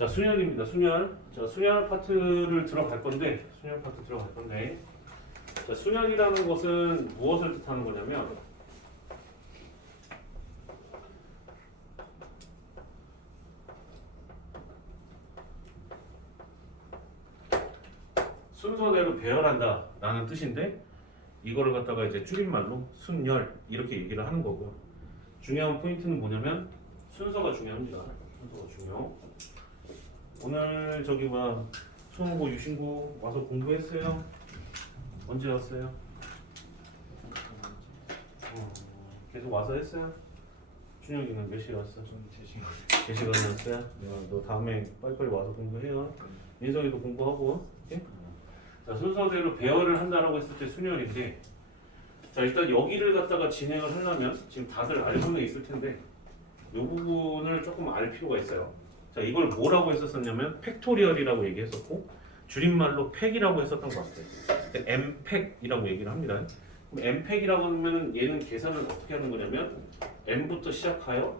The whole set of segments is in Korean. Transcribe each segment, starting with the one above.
자, 순열입니다. 순열. 자, 순열 파트를 들어갈 건데, 자, 순열이라는 것은 무엇을 뜻하는 거냐면, 순서대로 배열한다 라는 뜻인데, 이거를 갖다가 이제 줄임말로 순열 이렇게 얘기를 하는 거고요. 중요한 포인트는 뭐냐면 순서가 중요합니다. 순서가 중요. 오늘 저기 수능고 유신고 와서 공부했어요? 언제 왔어요? 계속 와서 했어요? 준혁이는 몇 시에 왔어? 저는 제 시간. 3시간에 왔어요? 너 다음에 빨리빨리 와서 공부해요. 민석이도 공부하고. 오케이? 자, 순서대로 배열을 한다라고 했을 때 순열인데, 자, 일단 여기를 갖다가 진행을 하려면 지금 다들 알고는 있을 텐데 이 부분을 조금 알 필요가 있어요. 자, 이걸 뭐라고 했었냐면 팩토리얼이라고 얘기했었고 줄임말로 팩이라고 했었던 것 같아요. m팩이라고 얘기를 합니다. 그럼 m팩이라고 하면 얘는 계산을 어떻게 하는 거냐면 m부터 시작하여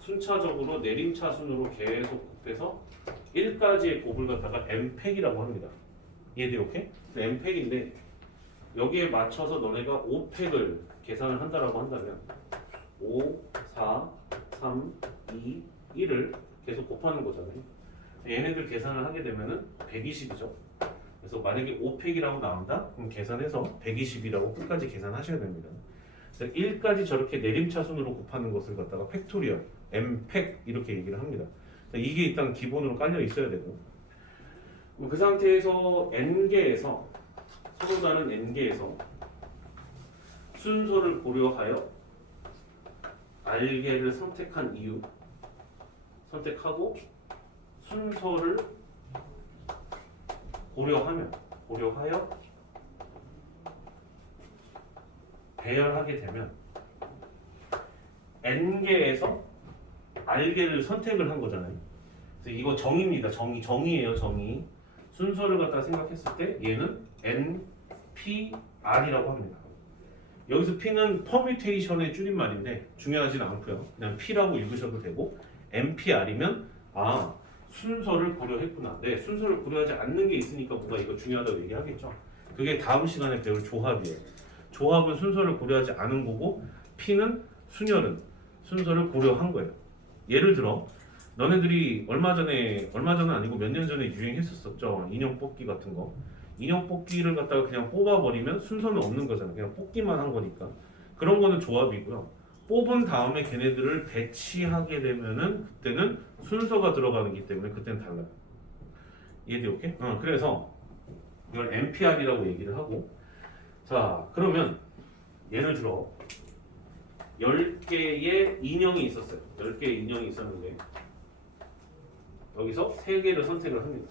순차적으로 내림차순으로 계속 곱해서 1까지의 곱을 갖다가 m팩이라고 합니다. 이해돼요? 오케이? m팩인데 여기에 맞춰서 너네가 5팩을 계산을 한다라고 한다면 5, 4, 3, 2, 1을 계속 곱하는 거잖아요. 얘네들 계산을 하게 되면은 120이죠. 그래서 만약에 5팩이라고 나온다? 그럼 계산해서 120이라고 끝까지 계산하셔야 됩니다. 그래서 1까지 저렇게 내림차순으로 곱하는 것을 갖다가 팩토리얼, m팩 이렇게 얘기를 합니다. 이게 일단 기본으로 깔려 있어야 되고, 그 상태에서 n개에서 서로 다른 n개에서 순서를 고려하여 알개를 선택한 이유, 선택하고 순서를 고려하여 배열하게 되면 n개에서 알개를 선택을 한 거잖아요. 그래서 이거 정의입니다. 정의예요. 정의. 순서를 갖다 생각했을 때 얘는 NPR이라고 합니다. 여기서 P는 퍼뮤테이션의 줄임말인데 중요하진 않고요. 그냥 P라고 읽으셔도 되고 NPR이면 순서를 고려했구나. 네, 순서를 고려하지 않는 게 있으니까 뭐가 이거 중요하다고 얘기하겠죠. 그게 다음 시간에 배울 조합이에요. 조합은 순서를 고려하지 않은 거고 P는 순열은 순서를 고려한 거예요. 예를 들어 너네들이 얼마 전에 아니고 몇 년 전에 유행했었죠. 인형 뽑기 같은 거. 인형 뽑기를 갖다가 그냥 뽑아버리면 순서는 없는 거잖아요. 그냥 뽑기만 한 거니까. 그런 거는 조합이고요. 뽑은 다음에 걔네들을 배치하게 되면은 그때는 순서가 들어가는 기 때문에 그때는 달라요. 이해돼요? 오케이? 그래서 이걸 NPR이라고 얘기를 하고, 자, 그러면 예를 들어 10개의 인형이 있었어요. 10개의 인형이 있었는데 여기서 3개를 선택을 합니다.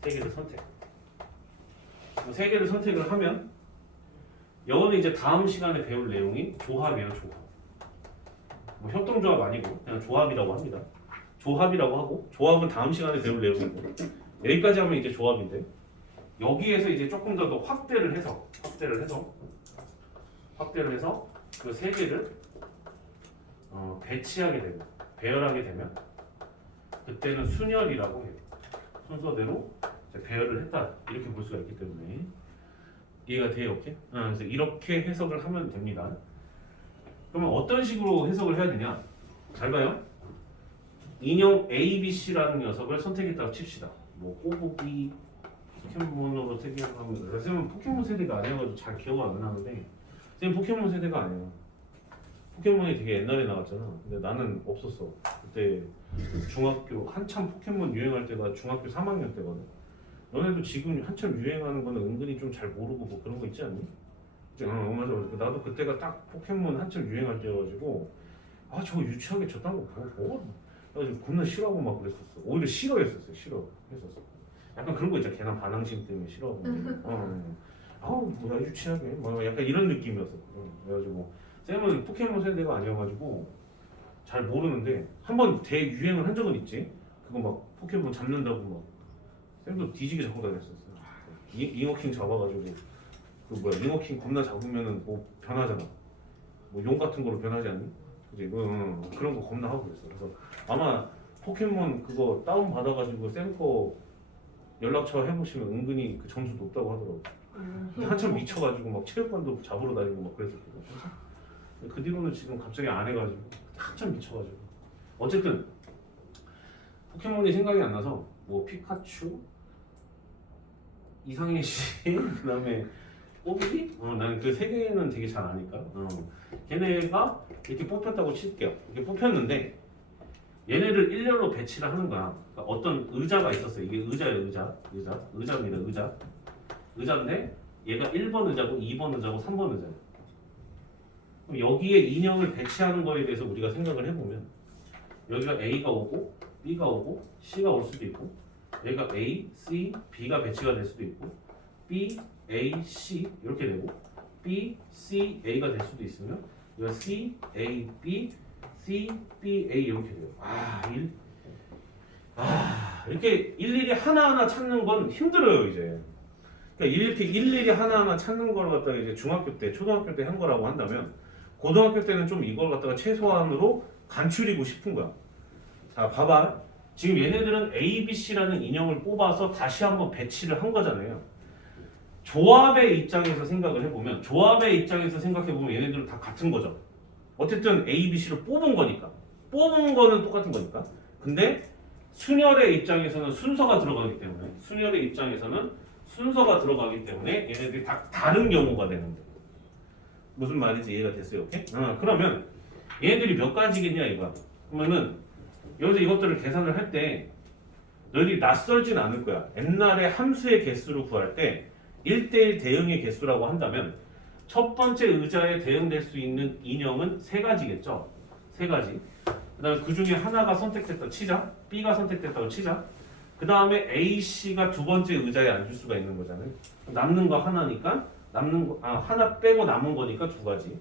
3개를 선택. 3개를 선택을 하면 이거는 이제 다음 시간에 배울 내용이 조합이에요. 조합. 뭐 협동조합 아니고 그냥 조합이라고 합니다. 조합이라고 하고 조합은 다음 시간에 배울 내용이고 여기까지 하면 이제 조합인데 여기에서 이제 조금 더 확대를 해서 그 3개를 배치하게 되면 배열하게 되면 그때는 순열이라고 해요. 순서대로 배열을 했다 이렇게 볼 수가 있기 때문에 이해가 돼요? 오케이? 그래서 이렇게 해석을 하면 됩니다. 그러면 어떤 식으로 해석을 해야 되냐? 잘 봐요. 인형 A, B, C라는 녀석을 선택했다고 칩시다. 뭐 꼬부기 포켓몬으로 택하면 선생님은 포켓몬 세대가 아니어가지고 잘 기억 안 나는데 선생님 포켓몬 세대가 아니에요. 포켓몬이 되게 옛날에 나왔잖아. 근데 나는 없었어. 그때 중학교 한참 포켓몬 유행할 때가 중학교 3학년 때거든. 너네도 지금 한참 유행하는 거는 은근히 좀 잘 모르고 뭐 그런 거 있지 않니? 맞아. 나도 그때가 딱 포켓몬 한참 유행할 때여가지고 저거 유치하게 저딴 거 뭐? 그래가지고 겁나 싫어하고 막 그랬었어. 오히려 싫어했었어. 약간 그런 거 있잖아. 걔랑 반항심 때문에 싫어하고. 뭐야 유치하게. 뭐 약간 이런 느낌이었어. 그래가지고 쌤은 포켓몬 세대가 아니어가지고 잘 모르는데 한번 대유행을 한 적은 있지. 그거 막 포켓몬 잡는다고 막 쌤도 뒤지게 잡고 다녔었어. 잉어킹 잡아가지고 잉어킹 겁나 잡으면은 뭐 변하잖아. 뭐 용 같은 거로 변하지 않니? 그지? 그런 거 겁나 하고 그랬어. 그래서 아마 포켓몬 그거 다운 받아가지고 쌤 거 연락처 해보시면 은근히 그 점수 높다고 하더라고. 한참 미쳐가지고 막 체육관도 잡으러 다니고 막 그랬었거든. 그 뒤로는 지금 갑자기 안 해가지고 한참 미쳐가지고. 어쨌든 포켓몬이 생각이 안 나서 뭐 피카츄, 이상해 씨, 그다음에 뽀비? 난 그 세 개는 되게 잘 아니까. 걔네가 이렇게 뽑혔다고 칠게요. 이렇게 뽑혔는데 얘네를 일렬로 배치를 하는 거야. 그러니까 어떤 의자가 있었어요. 이게 의자예요, 의자입니다. 의자인데 얘가 1번 의자고 2번 의자고 3번 의자예요. 그럼 여기에 인형을 배치하는 거에 대해서 우리가 생각을 해보면 여기가 A가 오고 B가 오고 C가 올 수도 있고 여기가 A, C, B가 배치가 될 수도 있고 B, A, C 이렇게 되고 B, C, A가 될 수도 있으면 여기가 C, A, B, C, B, A 이렇게 돼요. 이렇게 일일이 하나하나 찾는 건 힘들어요 이제. 그러니까 이렇게 일일이 하나하나 찾는 걸 갖다가 이제 중학교 때, 초등학교 때 한 거라고 한다면 고등학교 때는 좀 이걸 갖다가 최소한으로 간추리고 싶은 거야. 자, 봐봐. 지금 얘네들은 A, B, C라는 인형을 뽑아서 다시 한번 배치를 한 거잖아요. 조합의 입장에서 생각을 해보면, 조합의 입장에서 생각해보면 얘네들은 다 같은 거죠. 어쨌든 A, B, C를 뽑은 거니까. 뽑은 거는 똑같은 거니까. 근데 순열의 입장에서는 순서가 들어가기 때문에, 얘네들이 다 다른 경우가 되는 거예요. 무슨 말인지 이해가 됐어요? 오케이? 그러면 얘네들이 몇 가지겠냐 이거야. 그러면은 여기서 이것들을 계산을 할 때 너희들이 낯설진 않을 거야. 옛날에 함수의 개수를 구할 때 1대1 대응의 개수라고 한다면 첫 번째 의자에 대응될 수 있는 인형은 세 가지겠죠. 세 가지. 그 다음에 그 중에 하나가 선택됐다 치자. B가 선택됐다고 치자. 그 다음에 A, C가 두 번째 의자에 앉을 수가 있는 거잖아요. 남는 거 하나니까 하나 빼고 남은 거니까 두 가지.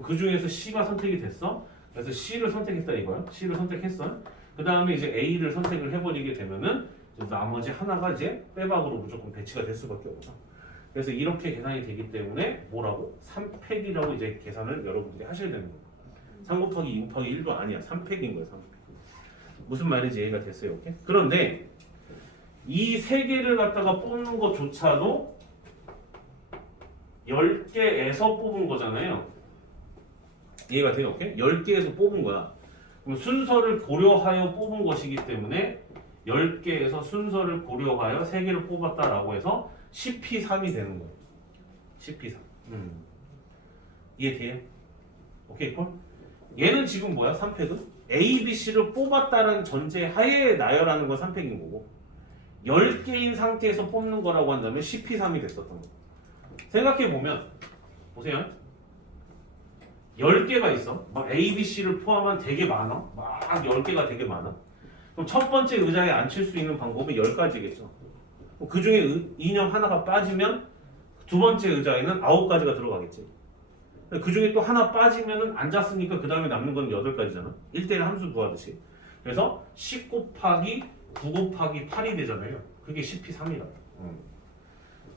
그 중에서 C가 선택이 됐어. 그래서 C를 선택했다 이거야. C를 선택했어. 그 다음에 이제 A를 선택을 해버리게 되면은 나머지 하나가 이제 빼박으로 무조건 배치가 될 수밖에 없죠. 그래서 이렇게 계산이 되기 때문에 뭐라고? 3팩이라고 이제 계산을 여러분들이 하셔야 되는 거예요. 3 곱하기 2 곱하기 1도 아니야. 3팩인 거예요. 3팩. 무슨 말인지 이해가 됐어요. 오케이? 그런데 이 세 개를 갖다가 뽑는 것조차도 10개에서 뽑은 거잖아요. 이해가 돼요? 오케이? 10개에서 뽑은 거야. 그럼 순서를 고려하여 뽑은 것이기 때문에 10개에서 순서를 고려하여 3개를 뽑았다라고 해서 10P3이 되는 거예요. 10P3. 이해돼요? 오케이, 콜? 얘는 지금 뭐야? 3팩은? A, B, C를 뽑았다는 전제 하에 나열하는 건 3팩인 거고 10개인 상태에서 뽑는 거라고 한다면 10P3이 됐었던 거예요. 생각해보면 보세요. 10개가 있어. 막 A, B, C를 포함한 되게 많아. 막 10개가 되게 많아. 그럼 첫 번째 의자에 앉힐 수 있는 방법은 10가지겠죠. 그 중에 인형 하나가 빠지면 두 번째 의자에는 9가지가 들어가겠지. 그 중에 또 하나 빠지면은 앉았으니까 그 다음에 남는 건 8가지잖아. 1대1 함수 구하듯이. 그래서 10 곱하기 9 곱하기 8이 되잖아요. 그게 10P3이라.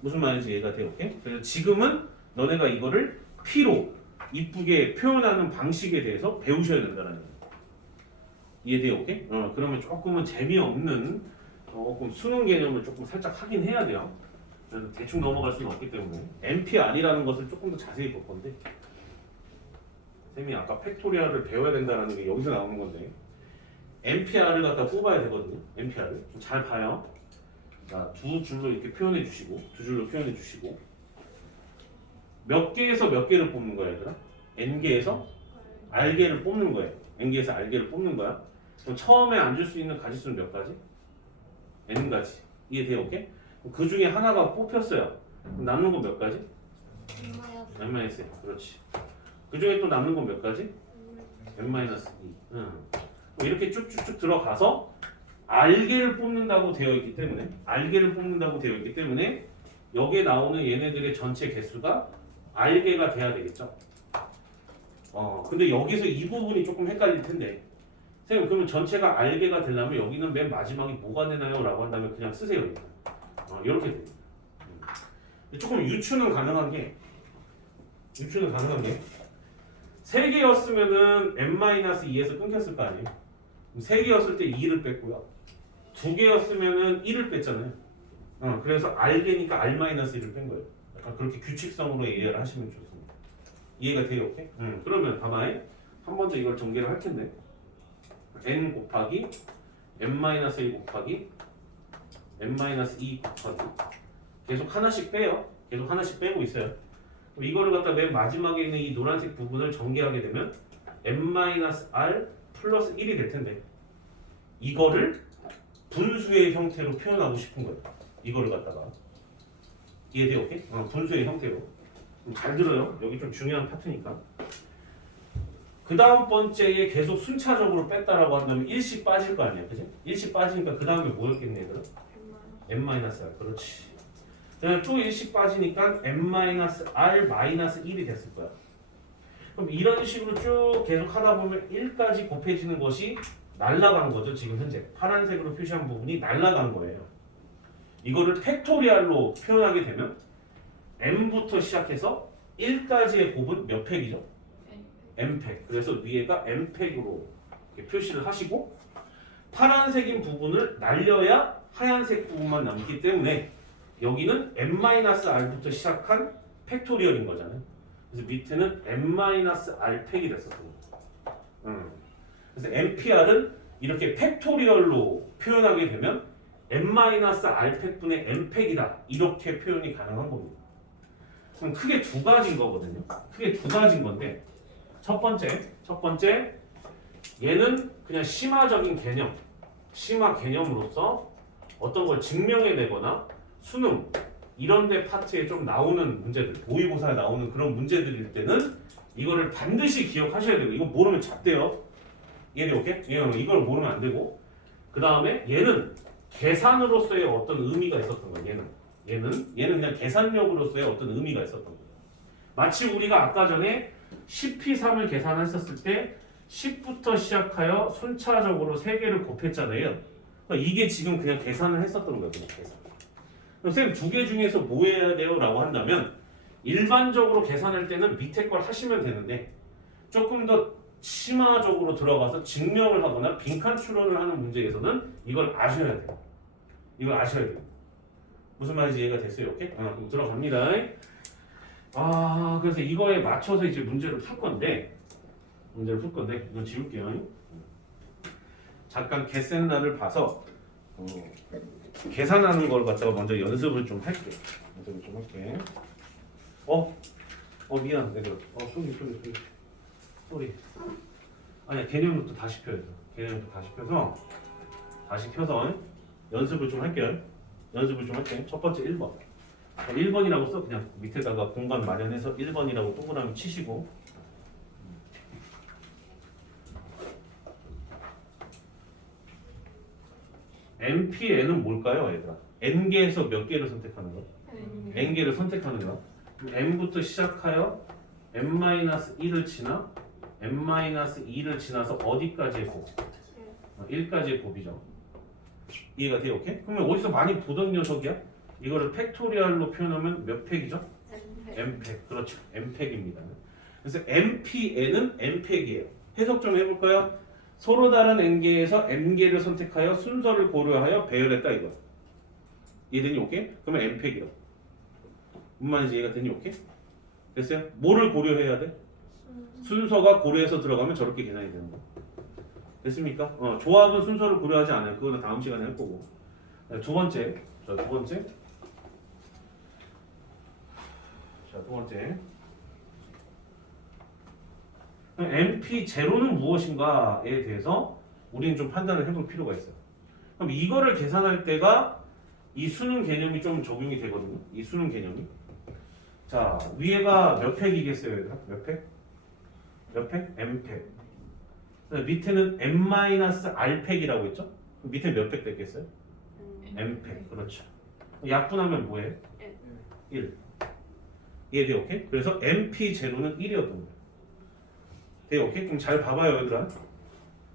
무슨 말인지 이해가 돼요? 오케이? 그래서 지금은 너네가 이거를 P로 이쁘게 표현하는 방식에 대해서 배우셔야 된다는 거예요. 이해돼요? 오케이? 그러면 조금은 재미없는 조금 수능 개념을 조금 살짝 하긴 해야 돼요. 그래서 대충 넘어갈 수는 없기 때문에 NPR이라는 것을 조금 더 자세히 볼 건데 쌤이 아까 팩토리얼을 배워야 된다는 게 여기서 나오는 건데 NPR을 갖다 뽑아야 되거든요. NPR을 좀 잘 봐요. 자, 두 줄로 이렇게 표현해 주시고 몇 개에서 몇 개를 뽑는 거야 얘들아? N개에서 R개를 뽑는 거예요. N개에서 R개를 뽑는 거야. 그럼 처음에 앉을 수 있는 가지수는 몇 가지? N가지. 이해돼요? 오케이? 그 중에 하나가 뽑혔어요. 그럼 남는 건 몇 가지? N-1. 그렇지. 그 중에 또 남는 건 몇 가지? N-2. 이렇게 쭉쭉쭉 들어가서 R개를 뽑는다고 되어 있기 때문에 여기에 나오는 얘네들의 전체 개수가 R개가 돼야 되겠죠. 근데 여기서 이 부분이 조금 헷갈릴 텐데 선생님 그러면 전체가 R개가 되려면 여기는 맨 마지막이 뭐가 되나요? 라고 한다면 그냥 쓰세요. 이렇게 됩니다. 조금 유추는 가능한 게 3개였으면은 N-2에서 끊겼을 거 아니에요. 세 개였을 때 2를 뺐고요. 두 개였으면은 1을 뺐잖아요. 그래서 R개니까 R-1을 뺀 거예요. 약간 그렇게 규칙성으로 이해를 하시면 좋습니다. 이해가 돼요? 오케이? 그러면 가만히 한 번째 이걸 전개를 할 텐데 n 곱하기 n-1 곱하기 n-2 곱하기 계속 하나씩 빼요. 계속 하나씩 빼고 있어요. 그럼 이거를 갖다 맨 마지막에 있는 이 노란색 부분을 전개하게 되면 n-r 플러스 1이 될 텐데 이거를 분수의 형태로 표현하고 싶은 거예요. 이거를 갖다가 이해돼요? 오케이? 분수의 형태로. 잘 들어요. 여기 좀 중요한 파트니까. 그 다음 번째에 계속 순차적으로 뺐다라고 한다면 1씩 빠질 거 아니야, 그지? 1씩 빠지니까 그 다음에 뭐였겠네, 얘들아? n-r. 그렇지. 그다음에 또 1씩 빠지니까 n-r-1이 됐을 거야. 그럼 이런 식으로 쭉 계속 하다 보면 1까지 곱해지는 것이 날라간 거죠. 지금 현재 파란색으로 표시한 부분이 날라간 거예요. 이거를 팩토리얼로 표현하게 되면 m부터 시작해서 1까지의 곱은 몇 팩이죠? m팩. 그래서 위에가 m팩으로 이렇게 표시를 하시고 파란색인 부분을 날려야 하얀색 부분만 남기 때문에 여기는 n-r부터 시작한 팩토리얼인 거잖아요. 그래서 밑에는 n-r팩이 됐었거든요. 그래서 npr은 이렇게 팩토리얼로 표현하게 되면 n-r팩분의 n팩이다. 이렇게 표현이 가능한 겁니다. 그럼 크게 두 가지인 거거든요. 크게 두 가지인 건데 첫 번째 얘는 그냥 심화적인 개념, 심화 개념으로서 어떤 걸 증명해내거나 수능 이런 데 파트에 좀 나오는 문제들, 모의고사에 나오는 그런 문제들일 때는 이거를 반드시 기억하셔야 되고 이거 모르면 잣대요. 얘를 오케이? 이걸 모르면 안 되고 그 다음에 얘는 계산으로서의 어떤 의미가 있었던 거예요. 얘는 그냥 계산력으로서의 어떤 의미가 있었던 거예요. 마치 우리가 아까 전에 10p3을 계산했었을 때 10부터 시작하여 순차적으로 3개를 곱했잖아요. 그러니까 이게 지금 그냥 계산을 했었던 거예요. 그냥 계산. 그럼 선생님 두 개 중에서 뭐 해야 돼요? 라고 한다면 일반적으로 계산할 때는 밑에 걸 하시면 되는데 조금 더 심화적으로 들어가서 증명을 하거나 빈칸 추론을 하는 문제에서는 이걸 아셔야 돼요. 이걸 아셔야 돼요. 무슨 말인지 이해가 됐어요? 오케이? 그럼 들어갑니다. 그래서 이거에 맞춰서 이제 문제를 풀 건데 이건 지울게요. 잠깐 개센날을 봐서 계산하는 걸 갖다가 먼저 연습을 좀 할게. 미안, 내가 쏘리. 아니야, 개념부터 다시 펴야 돼. 개념부터 다시 펴서 연습을 좀 할게요. 첫 번째 1번. 1번이라고 써. 그냥 밑에다가 공간 마련해서 1번이라고 동그라미 치시고 MPN은 뭘까요, 얘들아? N개에서 몇 개를 선택하는 거? N개를 선택하는 거. N부터 시작하여 N-1을 지나 N-2를 지나서 어디까지의 곱? 1까지의 곱이죠. 이해가 돼요? 오케이? 그러면 어디서 많이 보던 녀석이야? 이거를 팩토리얼로 표현하면 몇 팩이죠? N팩. 그렇죠. N팩입니다. 그래서 MPN은 N팩이에요. 해석 좀 해볼까요? 서로 다른 N개에서 N개를 선택하여 순서를 고려하여 배열했다 이거. 이해되니? 오케이? 그러면 N팩이요. 무슨 말인지 이해가 되니? 오케이? 됐어요? 뭐를 고려해야 돼? 순서가 고려해서 들어가면 저렇게 계산이 되는 거. 됐습니까? 조합은 순서를 고려하지 않아요. 그거는 다음 시간에 할 거고. 두 번째. MP0는 무엇인가에 대해서 우리는 좀 판단을 해볼 필요가 있어요. 그럼 이거를 계산할 때가 이 수능 개념이 좀 적용이 되거든요. 이 수능 개념이. 자, 위에가 몇 팩이겠어요, 얘들아? 몇 팩? M팩. 밑에는 N-R팩이라고 했죠? 그럼 밑에 몇 팩 됐겠어요? M팩. 그렇죠. 약분하면 뭐예요? 1. 이해돼요? 오케이? 그래서 MP0는 1이었던 거예요. 돼요? 오케이? 그럼 잘 봐봐요, 얘들아.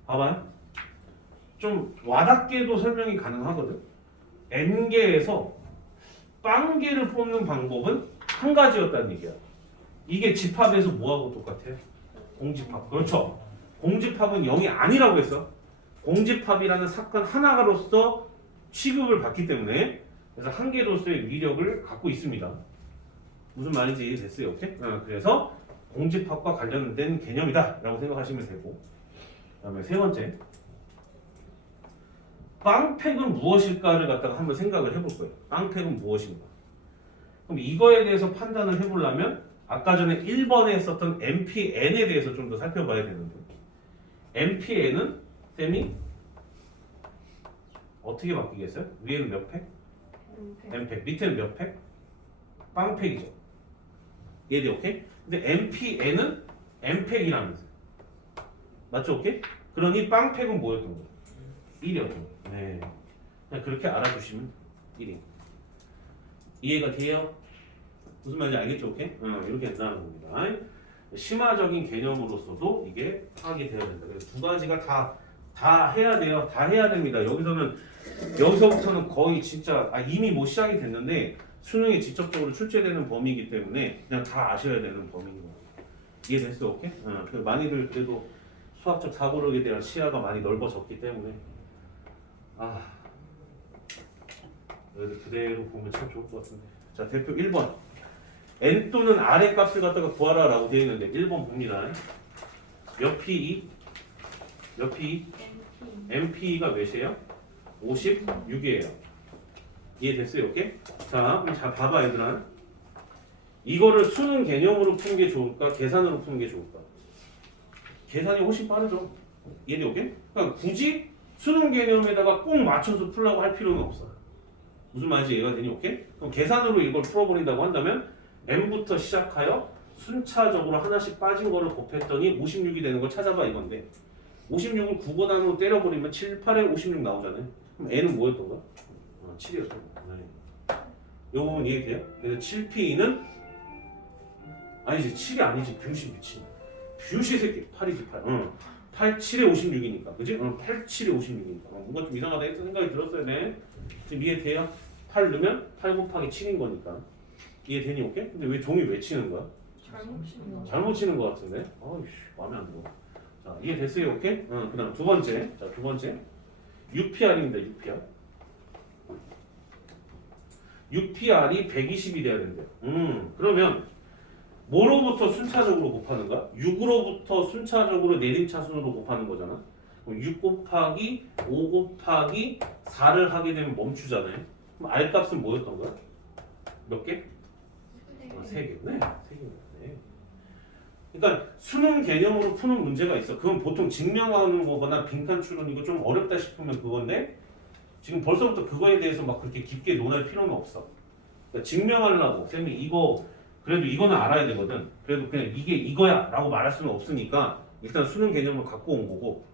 봐봐요. 좀 와닿게도 설명이 가능하거든. N개에서 빵개를 뽑는 방법은 한 가지였다는 얘기야. 이게 집합에서 뭐하고 똑같아요? 공집합. 그렇죠. 공집합은 0이 아니라고 했어. 공집합이라는 사건 하나로서 취급을 받기 때문에 그래서 한 개로서의 위력을 갖고 있습니다. 무슨 말인지 이해됐어요? 오케이? 그래서 공집합과 관련된 개념이다 라고 생각하시면 되고, 그 다음에 세 번째, 빵팩은 무엇일까를 갖다가 한번 생각을 해볼 거예요. 빵팩은 무엇인가? 그럼 이거에 대해서 판단을 해보려면 아까 전에 1번에 썼던 MPN에 대해서 좀 더 살펴봐야 되는데, MPN은 쌤이 어떻게 바뀌겠어요? 위에는 몇 팩? M팩. 밑에는 몇 팩? 빵팩이죠. 이해돼? 오케이? 근데 MPN은 M팩이라면서. 맞죠? 오케이? 그러니 빵팩은 뭐였던 거예요? 1이었던 거예요. 네. 그냥 그렇게 알아두시면 1이. 이해가 돼요? 무슨 말인지 알겠죠? 오케이? 이렇게 된다는 겁니다. 심화적인 개념으로서도 이게 파악이 되어야 된다. 그래서 두 가지가 다 해야 돼요. 다 해야 됩니다. 여기서부터는 거의 진짜 이미 뭐 시작이 됐는데 수능에 직접적으로 출제되는 범위이기 때문에 그냥 다 아셔야 되는 범위인 거예요. 이해됐어? 오케이? 많이들 그래도 수학적 사고력에 대한 시야가 많이 넓어졌기 때문에 여기 그대로 보면 참 좋을 것 같은데. 자, 대표 1번. n 또는 r의 값을 갖다가 구하라 라고 되어 있는데 1번 봅니다. 몇 p? 몇 p? MP가 몇이에요? 56이에요. 이해됐어요? 오케이? 자, 그럼 자 봐봐 얘들아. 이거를 수능 개념으로 푸는 게 좋을까? 계산으로 푸는 게 좋을까? 계산이 훨씬 빠르죠. 이해돼? 오케이? 그러니까 굳이 수능 개념에다가 꼭 맞춰서 풀라고 할 필요는 없어. 무슨 말인지 이해가 되니? 오케이? 그럼 계산으로 이걸 풀어버린다고 한다면 n부터 시작하여 순차적으로 하나씩 빠진 거를 곱했더니 56이 되는 걸 찾아봐 이건데 56을 9번안으로 때려버리면 7, 8에 56 나오잖아요. 그럼 n은 뭐였던 거야? 7이었던 거야. 이 부분 이해돼요? 그래서 7p는 아니지 7이 아니지 뷰시 미친 뷰시 새끼 8이지 8 8, 7에 56이니까 그지? 8, 7에 56이니까 뭔가 좀 이상하다 했던 생각이 들었어요. 네. 지금 이해돼요? 8 넣으면 8 곱하기 7인 거니까 이해되니? 오케이? 근데 왜 종이 왜 치는 거야? 잘못 치는 거 같은데? 아이씨 마음에 안 들어. 자 이해됐어요? 오케이? 그 다음 두 번째. 자 두 번째 UPR입니다. UPR. UPR이 120이 돼야 된대요. 그러면 뭐로부터 순차적으로 곱하는가? 6으로부터 순차적으로 내림차순으로 곱하는 거잖아. 그럼 6 곱하기 5 곱하기 4를 하게 되면 멈추잖아요. 그럼 R 값은 뭐였던 거야? 몇 개? 3개. 네, 3개. 네. 그러니까 수능 개념으로 푸는 문제가 있어. 그건 보통 증명하는 거거나 빈칸 추론이고 좀 어렵다 싶으면 그건데 지금 벌써부터 그거에 대해서 막 그렇게 깊게 논할 필요는 없어. 그러니까 증명하려고 쌤이 이거 그래도 이거는 알아야 되거든. 그래도 그냥 이게 이거야 라고 말할 수는 없으니까 일단 수능 개념을 갖고 온 거고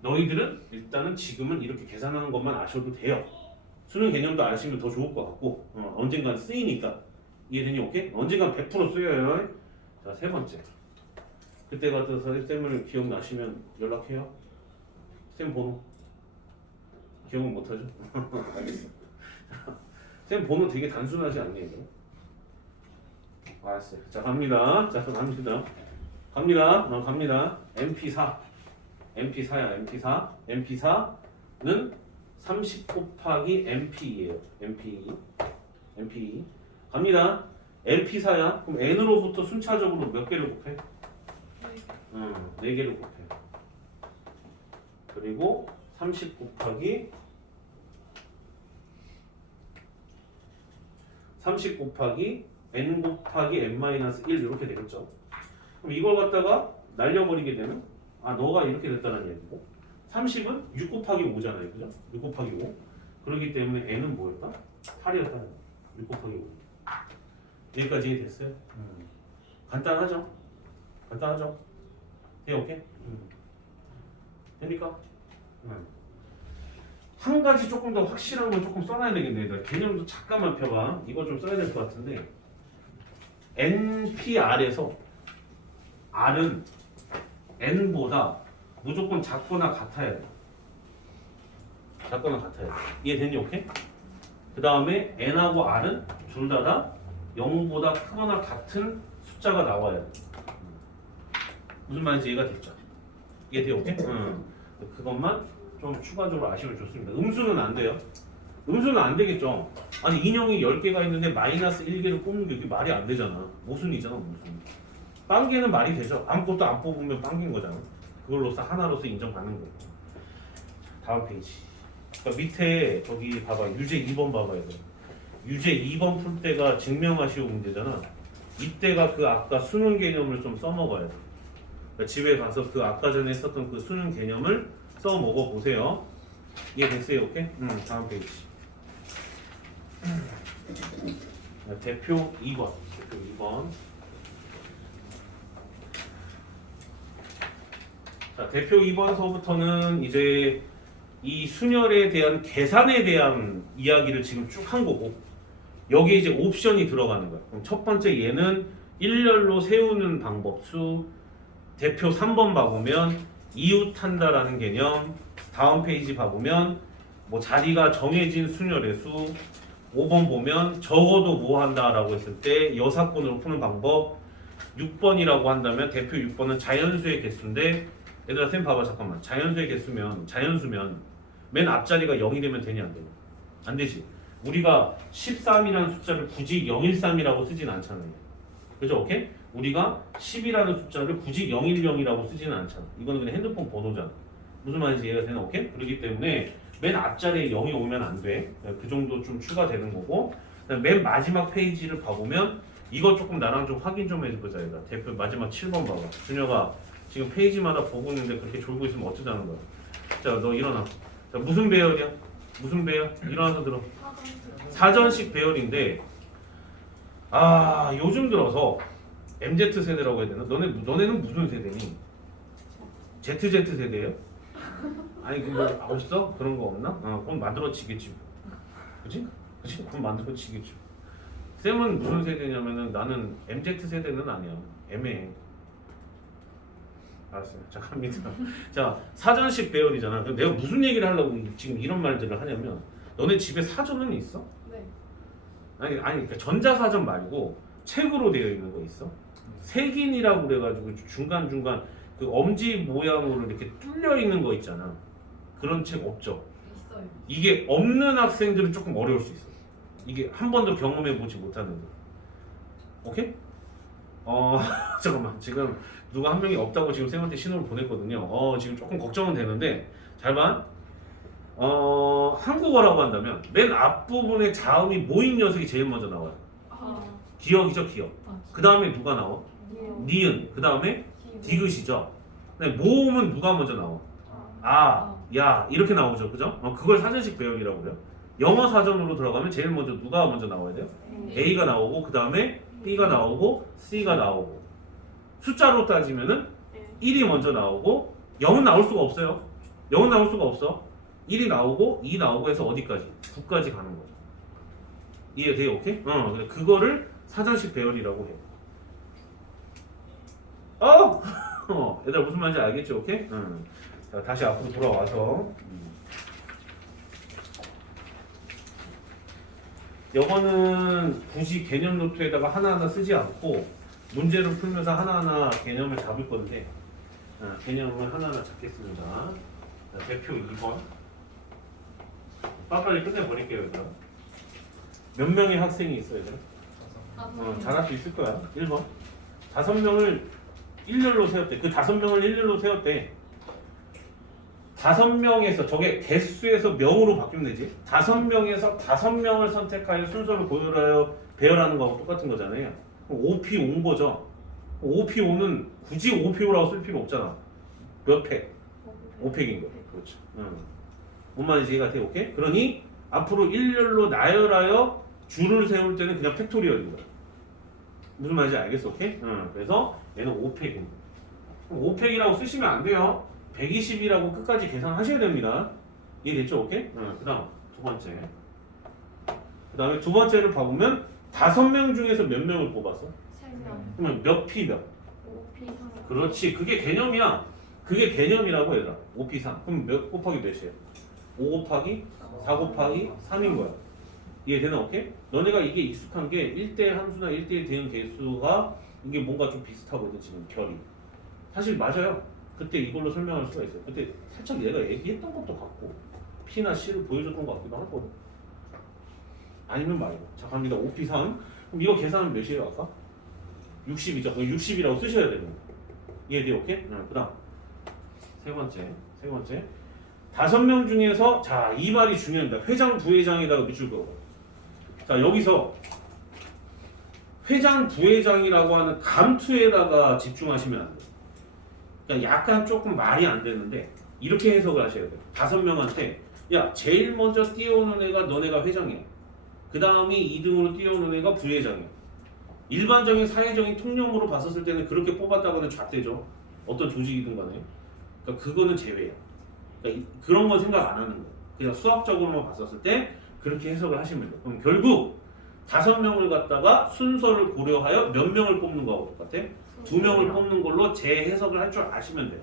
너희들은 일단은 지금은 이렇게 계산하는 것만 아셔도 돼요. 수능 개념도 아시면 더 좋을 것 같고 언젠간 쓰이니까 이해되니? 오케이? 언젠간 100% 쓰여요. 자, 세 번째. 그때 같아서 쌤을 기억나시면 연락해요. 쌤 번호 기억은 못하죠? 알겠어. 쌤 번호 되게 단순하지 않니? 알았어요. 자 갑니다. 자 갑니다. 갑니다. MP4. MP4야. MP4는 30 곱하기 MP예요. MP 갑니다. MP4야. 그럼 N으로부터 순차적으로 몇 개를 곱해? 4개를 곱해. 그리고 30 곱하기 30 곱하기 N 곱하기 N-1 이렇게 되겠죠. 그럼 이걸 갖다가 날려버리게 되면 너가 이렇게 됐다는 얘기고 30은 6 곱하기 5잖아요. 그죠? 6 곱하기 5. 그렇기 때문에 N은 뭐였다? 8이었다. 6 곱하기 5. 여기까지 이해됐어요? 간단하죠? 네, 오케이? 됩니까? 한 가지 조금 더 확실한 건 조금 써놔야 되겠네. 개념도 잠깐만 펴봐. 이거 좀 써야 될 것 같은데 NPR에서 R은 N보다 무조건 작거나 같아야 돼. 이해됐니? 오케이? 그 다음에 N하고 R은 둘 다 0보다 크거나 같은 숫자가 나와야 돼. 무슨 말인지 이해가 됐죠? 이해돼요? 오케이? 그것만 좀 추가적으로 아시면 좋습니다. 음수는 안 돼요. 음수는 안 되겠죠. 아니 인형이 10개가 있는데 마이너스 1개를 뽑는 게 이게 말이 안 되잖아. 모순이잖아 모순. 빵개는 말이 되죠. 아무것도 안 뽑으면 빵개인 거잖아. 그걸로서 하나로서 인정받는 거고. 다음 페이지. 그러니까 밑에 저기 봐봐. 유제 2번 봐봐야 돼. 유제 2번 풀 때가 증명하시오 문제잖아. 이때가 그 아까 수능 개념을 좀 써먹어야 돼. 그러니까 집에 가서 그 아까 전에 했었던 그 수능 개념을 써먹어 보세요. 이해됐어요? 오케이? 다음 페이지. 대표 2번. 대표 2번. 자, 대표 2번서부터는 이제 이 순열에 대한 계산에 대한 이야기를 지금 쭉 한 거고 여기에 이제 옵션이 들어가는 거야. 그럼 첫 번째 얘는 일렬로 세우는 방법수 대표 3번 봐보면 이웃한다라는 개념 다음 페이지 봐보면 뭐 자리가 정해진 순열의 수 5번 보면 적어도 뭐 한다라고 했을 때 여사건으로 푸는 방법 6번이라고 한다면 대표 6번은 자연수의 개수인데 얘들아 쌤 봐봐 잠깐만 자연수의 개수면 자연수면 맨 앞자리가 0이 되면 되냐 안 되냐 안 되지 우리가 13이라는 숫자를 굳이 013이라고 쓰진 않잖아요 그죠 오케이? 우리가 10이라는 숫자를 굳이 010이라고 쓰지는 않잖아 이거는 그냥 핸드폰 번호잖아 무슨 말인지 이해가 되나 오케이? 그렇기 때문에 맨 앞자리에 0이 오면 안돼그 정도 좀 추가되는 거고 맨 마지막 페이지를 봐보면 이거 조금 나랑 좀 확인 좀 해보자 얘가 대표 마지막 7번 봐봐 준혁아 지금 페이지마다 보고 있는데 그렇게 졸고 있으면 어쩌자는 거야 자 너 일어나 자, 무슨 배열이야? 무슨 배열? 일어나서 들어 사전식 배열인데 아 요즘 들어서 MZ 세대라고 해야 되나? 너네는 무슨 세대니? ZZ 세대예요? 아니 그거 없어? 그런 거 없나? 그건 만들어지겠지 그치? 그치? 그건 만들어지겠지 쌤은 무슨 세대냐면은 나는 MZ 세대는 아니야 애매해 알았어요. 자 갑니다. 자 사전식 배열이잖아. 그럼 내가 무슨 얘기를 하려고 지금 이런 말들을 하냐면 너네 집에 사전은 있어? 네. 아니 그러니까 전자사전 말고 책으로 되어 있는 거 있어? 색인이라고 그래가지고 중간 그 엄지 모양으로 이렇게 뚫려 있는 거 있잖아. 그런 책 없죠? 있어요. 이게 없는 학생들은 조금 어려울 수 있어. 이게 한 번도 경험해 보지 못하는 거. 오케이? 잠깐만 지금 누가 한 명이 없다고 지금 쌤한테 신호를 보냈거든요. 지금 조금 걱정은 되는데 잘 봐. 한국어라고 한다면 맨 앞부분에 자음이 모인 녀석이 제일 먼저 나와요. 기억이죠, 기억. 그 다음에 누가 나와? 니은. 그 다음에 디귿이죠. 근데 모음은 누가 먼저 나와? 야 이렇게 나오죠, 그죠? 그걸 사전식 배열이라고 그래요. 영어 사전으로 들어가면 제일 먼저 누가 먼저 나와야 돼요? A가 나오고 그 다음에 B가 나오고 C가 나오고 숫자로 따지면은 1이 먼저 나오고 0은 나올 수가 없어요. 0은 나올 수가 없어. 1이 나오고 2 나오고 해서 어디까지? 9까지 가는 거죠. 이해돼요? 오케이? 그거를 사전식 배열이라고 해요. 얘들아 무슨 말인지 알겠죠? 오케이? 자, 다시 앞으로 돌아와서 이거는 굳이 개념 노트에다가 하나하나 쓰지 않고 문제를 풀면서 하나하나 개념을 잡을 건데 개념을 하나하나 잡겠습니다. 자, 대표 2번 빨리 끝내버릴게요 얘들아. 몇 명의 학생이 있어 얘들아? 잘할 수 있을 거야. 1번 5명을 일렬로 세웠대. 그 5명을 일렬로 세웠대. 5명에서 저게 개수에서 명으로 바뀌면 되지. 5명에서 5명을 선택하여 순서를 배열하는 거하고 똑같은 거잖아요. 그럼 5P 온 거죠. 5P 5는 굳이 5P 5라고 쓸 필요 없잖아. 몇 팩? 5팩인 거. 그렇죠. 뭔 말인지 이해가 돼? 오케이? 그러니 앞으로 일렬로 나열하여 줄을 세울 때는 그냥 팩토리얼인 거야. 무슨 말인지 알겠어? 오케이? 그래서 얘는 5팩인 거. 5팩이라고 쓰시면 안 돼요. 120이라고 끝까지 계산하셔야 됩니다. 이해됐죠? 오케이? 그 다음 두 번째. 그 다음에 두 번째를 봐보면 5명 중에서 몇 명을 뽑았어? 3명. 그러면 몇 P 몇? 5P 3. 그렇지. 그게 개념이야. 그게 개념이라고 얘들아. 5P 3. 그럼 몇 곱하기 몇이에요? 5 곱하기 4 곱하기 3인 거야. 이해되나? 오케이? 너네가 이게 익숙한 게 1대1 함수나 1대1 대응 개수가 이게 뭔가 좀 비슷하거든 지금 결이. 사실 맞아요. 그때 이걸로 설명할 수가 있어요. 그때 살짝 얘가 얘기했던 것도 같고 P나 C를 보여줬던 것 같기도 하거든. 아니면 말고. 자 갑니다. OP3. 그럼 이거 계산은 몇이에요 아까? 60이죠. 60이라고 쓰셔야 되는 거. 이해돼요? 오케이? 그 다음 세 번째 5명 중에서 자 이 말이 중요합니다. 회장 부회장에다가 밑줄 그어봐. 자 여기서 회장 부회장이라고 하는 감투에다가 집중하시면 안 돼요. 그러니까 약간 조금 말이 안 되는데 이렇게 해석을 하셔야 돼요. 5명한테 야 제일 먼저 뛰어오는 애가 너네가 회장이야. 그 다음이 2등으로 뛰어오는 애가 부회장이야. 일반적인 사회적인 통념으로 봤었을 때는 그렇게 뽑았다고는 잣대죠. 어떤 조직이든 간에. 그러니까 그거는 제외야. 그러니까 그런 건 생각 안 하는 거예요. 그냥 수학적으로만 봤었을 때 그렇게 해석을 하시면 돼요. 그럼 결국 5명을 갖다가 순서를 고려하여 몇 명을 뽑는 거하고 똑같아? 2명을 뽑는 걸로 재해석을 할 줄 아시면 돼요.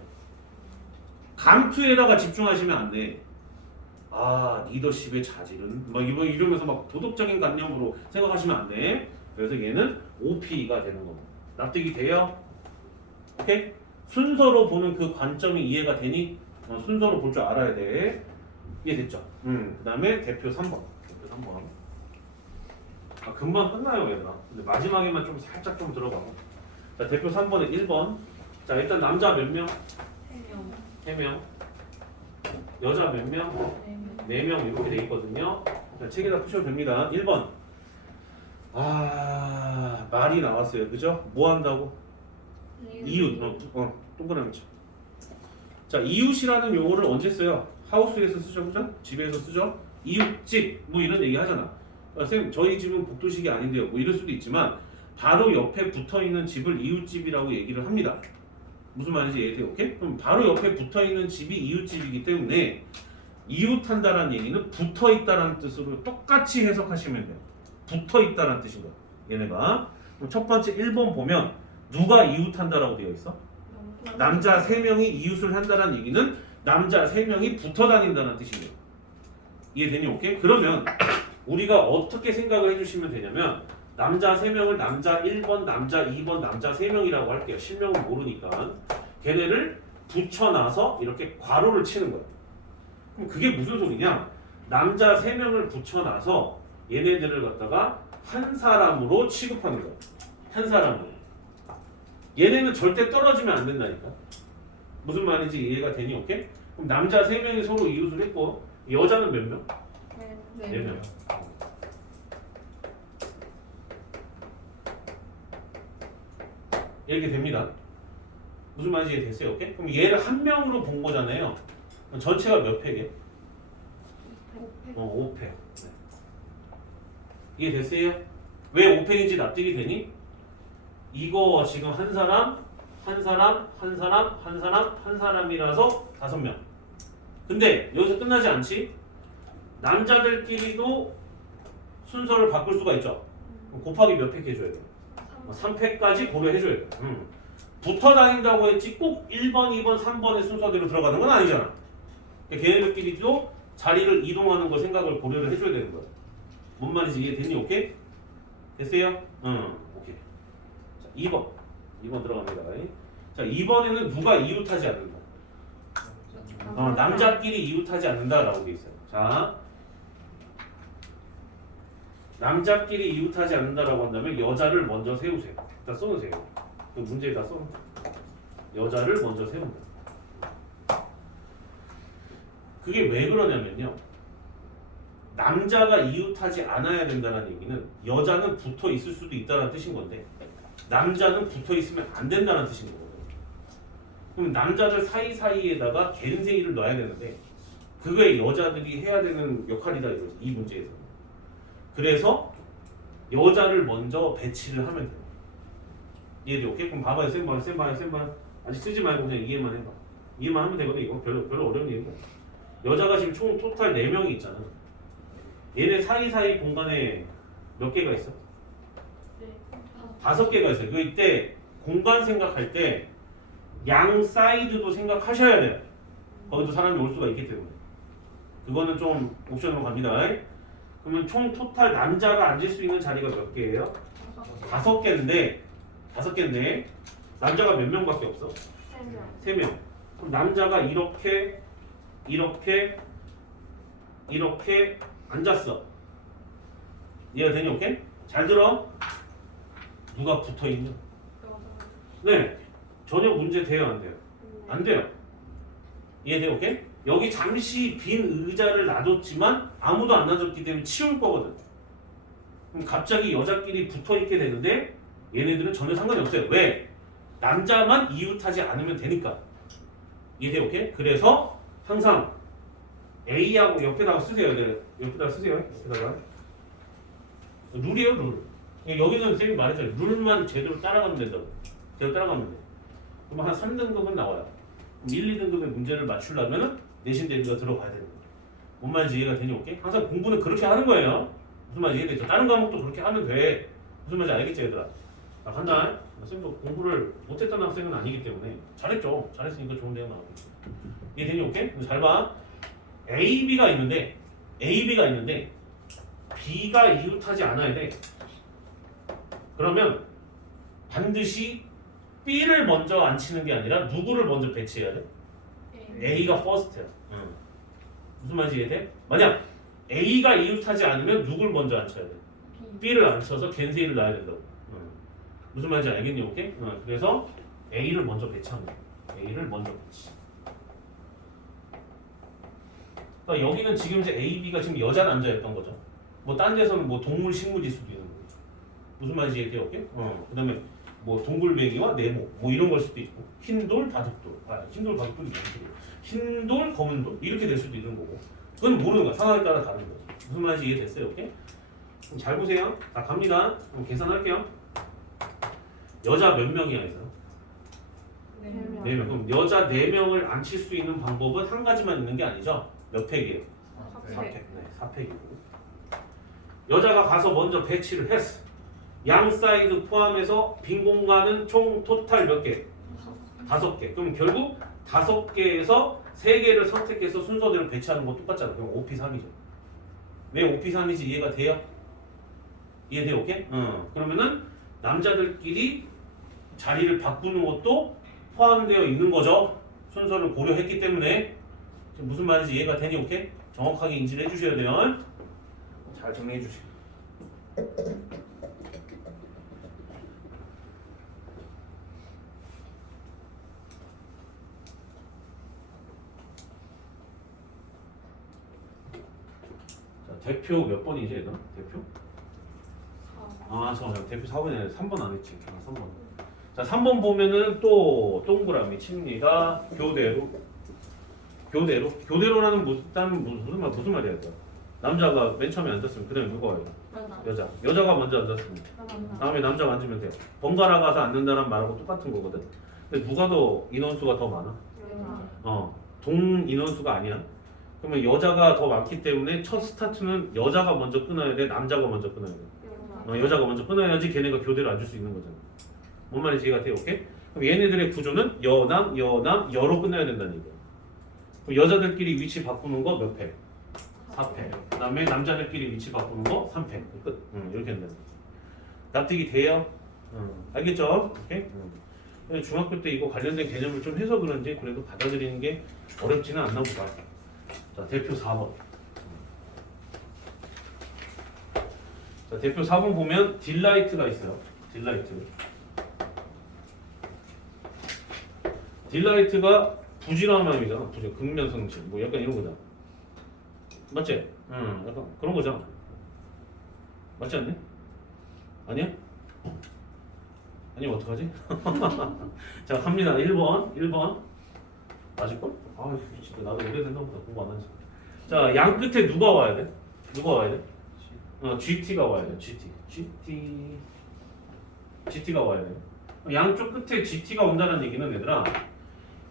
감투에다가 집중하시면 안 돼. 아 리더십의 자질은 막 이러면서 막 도덕적인 관념으로 생각하시면 안 돼. 그래서 얘는 OP가 되는 겁니다. 납득이 돼요? 오케이? 순서로 보는 그 관점이 이해가 되니? 순서로 볼 줄 알아야 돼. 이해됐죠? 그 다음에 대표 3번. 아, 금방 끝나요 얘들아. 근데 마지막에만 좀 살짝 좀 들어가고. 자 대표 3번에 1번. 자 일단 남자 몇 명? 3명. 3명. 여자 몇 명? 4명. 4명 이렇게 돼 있거든요. 자, 책에다 푸셔도 됩니다. 1번. 아 말이 나왔어요. 그죠? 뭐 한다고? 이웃. 동그라미 쳐. 자 이웃이라는 용어를 언제 써요? 하우스에서 쓰죠. 그죠? 집에서 쓰죠? 이웃집 뭐 이런 얘기 하잖아. 선생님 저희 집은 복도식이 아닌데요. 뭐 이럴 수도 있지만 바로 옆에 붙어있는 집을 이웃집이라고 얘기를 합니다. 무슨 말인지 이해돼요? 오케이? 그럼 바로 옆에 붙어있는 집이 이웃집이기 때문에 이웃한다라는 얘기는 붙어있다라는 뜻으로 똑같이 해석하시면 돼요. 붙어있다라는 뜻인 거야 얘네가. 그럼 첫 번째 1번 보면 누가 이웃한다라고 되어 있어? 남자 3명이 이웃을 한다는 얘기는 남자 3명이 붙어 다닌다는 뜻이에요. 이해되니? 오케이? 그러면 우리가 어떻게 생각을 해주시면 되냐면 남자 3명을 남자 1번, 남자 2번, 남자 3명이라고 할게요. 실명은 모르니까 걔네를 붙여놔서 이렇게 괄호를 치는 거예요. 그럼 그게 무슨 소리냐? 남자 3명을 붙여놔서 얘네들을 갖다가 한 사람으로 취급하는 거예요. 한 사람으로. 얘네는 절대 떨어지면 안 된다니까. 무슨 말인지 이해가 되니? 오케이? 그럼 남자 3명이 서로 이웃을 했고 여자는 몇 명? 4명. 이렇게 됩니다. 무슨 말인지 이해됐어요? 오케이? 그럼 얘를 한 명으로 본 거잖아요. 전체가 몇 팩이에요? 5팩. 네. 이해됐어요? 왜 5팩인지 납득이 되니? 이거 지금 한 사람이라서 5명. 근데 여기서 끝나지 않지? 남자들끼리도 순서를 바꿀 수가 있죠. 곱하기 몇 팩 해줘야 돼요? 3팩까지 고려해줘야 돼요. 붙어 다닌다고 했지 꼭 1번, 2번, 3번의 순서대로 들어가는 건 아니잖아. 그러니까 걔네들끼리도 자리를 이동하는 거 생각을 고려를 해줘야 되는 거야. 뭔 말인지 이해됐니? 오케이? 됐어요? 오케이. 자, 2번 들어갑니다. 자, 2번에는 누가 이웃하지 않는다. 남자끼리 이웃하지 않는다라고 돼 있어요. 자, 남자끼리 이웃하지 않는다라고 한다면 여자를 먼저 세우세요. 일단 써놓으세요. 그 문제에다 써. 여자를 먼저 세운다. 그게 왜 그러냐면요. 남자가 이웃하지 않아야 된다는 얘기는 여자는 붙어 있을 수도 있다는 뜻인 건데 남자는 붙어 있으면 안 된다는 뜻인 거거든요. 그럼 남자들 사이사이에다가 갠생이를 넣어야 되는데 그거에 여자들이 해야 되는 역할이다 이거지. 이 문제에서. 그래서 여자를 먼저 배치를 하면 돼요. 이해돼? 오케이? 그럼 봐봐요. 쌤봐. 아직 쓰지 말고 그냥 이해만 해봐. 이해만 하면 되거든. 이거 별로 어려운 얘기가. 여자가 지금 총 토탈 4명이 있잖아. 얘네 사이사이 공간에 몇 개가 있어? 5개가 있어요. 그 이때 공간 생각할 때 양 사이드도 생각하셔야 돼요. 거기도 사람이 올 수가 있기 때문에. 그거는 좀 옵션으로 갑니다. 그러면 총 토탈 남자가 앉을 수 있는 자리가 몇 개예요? 5개인데 남자가 몇 명밖에 없어? 3명. 그럼 남자가 이렇게 앉았어. 이해가 되니? 오케이? 잘 들어. 누가 붙어있냐? 네. 전혀 문제 돼요? 안 돼요? 안 돼요. 이해돼요? 오케이? 여기 잠시 빈 의자를 놔뒀지만 아무도 안 놔뒀기 때문에 치울 거거든. 그럼 갑자기 여자끼리 붙어있게 되는데 얘네들은 전혀 상관이 없어요. 왜? 남자만 이웃하지 않으면 되니까. 이해돼요? 오케이? 그래서 항상 A하고 옆에다가 쓰세요. 네. 옆에다가 쓰세요. 옆에다가. 룰이에요, 룰. 여기는 선생님이 말했잖아요. 룰만 제대로 따라가면 된다고. 제대로 따라가면 돼. 그럼 한 3등급은 나와요. 1, 2등급의 문제를 맞추려면 내신 대비가 들어가야 되는 거예요. 뭔 말인지 이해가 되니? 오케이? 항상 공부는 그렇게 하는 거예요. 무슨 말인지 이해되죠? 다른 과목도 그렇게 하면 돼. 무슨 말인지 알겠지, 얘들아? 자, 간다. 선생님도 공부를 못했던 학생은 아니기 때문에 잘했죠. 잘했으니까 좋은 대학 나왔겠지. 이해되니? 오케이? 잘 봐. B가 있는데 B가 이웃하지 않아야 돼. 그러면 반드시 B를 먼저 앉히는 게 아니라 누구를 먼저 배치해야 돼? A가 first야. 무슨 말인지 이해돼? 만약 A가 이웃하지 않으면 누굴 먼저 앉혀야 돼? B를 앉혀서 겐세이를 놔야 된다고. 무슨 말인지 알겠니? 오케이? 그래서 A를 먼저 배치하는 거야. A를 먼저 배치. 그러니까 여기는 지금 이제 A, B가 지금 여자 남자였던 거죠. 뭐 딴 데서는 뭐 동물 식물일 수도 있는 거고. 무슨 말인지 이해돼요? 오케이? 그다음에 뭐 동굴뱅이와 네모 뭐 이런 걸 수도 있고 흰돌 바둑돌 흰돌 바둑돌이 무슨 소리야? 흰돌 검은돌 이렇게 될 수도 있는 거고 그건 모르는 거야. 상황에 따라 다른 거죠. 무슨 말인지 이해됐어요? 오케이? 그럼 잘 보세요. 자 갑니다. 그럼 계산할게요. 여자 몇 명이야 그래서? 4명. 그럼 여자 4명을 앉힐 수 있는 방법은 한 가지만 있는 게 아니죠? 몇 팩이에요? 4팩. 네, 4팩이고. 여자가 가서 먼저 배치를 했어. 양 사이드 포함해서 빈 공간은 총 토탈 몇 개? 5개. 그럼 결국 5개에서 3개를 선택해서 순서대로 배치하는 거 똑같잖아. 그럼 5P3이죠. 왜 5P3이지 이해가 돼요? 이해돼요? 오케이? 그러면은 남자들끼리 자리를 바꾸는 것도 포함되어 있는 거죠. 순서를 고려했기 때문에. 지금 무슨 말인지 이해가 되니? 오케이? 정확하게 인지를 해주셔야 돼요. 잘 정리해 주세요. 자, 대표 몇 번이지 얘들아? 대표? 잠깐만. 대표 4번이 아니라 3번 안 했지. 3번. 자, 3번 보면은 또 동그라미 칩니다. 교대로라는 무슨 말이야? 이거? 남자가 맨 처음에 앉았으면 그 다음에 누가 와요? 여자가 먼저 앉았으면 다음에 남자가 앉으면 돼요. 번갈아 가서 앉는다는 말하고 똑같은 거거든. 근데 누가 더 인원수가 더 많아? 동 인원수가 아니야. 그러면 여자가 더 많기 때문에 첫 스타트는 여자가 먼저 끊어야 돼? 남자가 먼저 끊어야 돼? 여자가 먼저 끊어야지 걔네가 교대로 앉을 수 있는 거잖아. 뭔 말인지 이해가 돼요? 오케이? 그럼 얘네들의 구조는 여남, 여로 끝나야 된다는 얘기야. 그럼 여자들끼리 위치 바꾸는 거 몇 팩? 4팩. 그 다음에 남자들끼리 위치 바꾸는 거 3팩. 끝. 이렇게 된다. 납득이 돼요? 알겠죠? 오케이? 중학교 때 이거 관련된 개념을 좀 해서 그런지 그래도 받아들이는 게 어렵지는 않나 보다. 자, 대표 4번. 자, 대표 4번 보면 딜라이트가 있어요. 딜라이트가 부지런함이잖아. 극면 성질. 뭐 약간 이런 거잖아. 맞지? 약간 그런 거잖아. 맞지 않니? 아니야? 아니면 어떡하지? 자, 갑니다. 1번. 맞을걸? 진짜 나도 오래된다 보다 공부 안 하지. 자, 양 끝에 누가 와야 돼? GT가 와야 돼. GT가 와야 돼. 양쪽 끝에 GT가 온다는 얘기는 얘들아,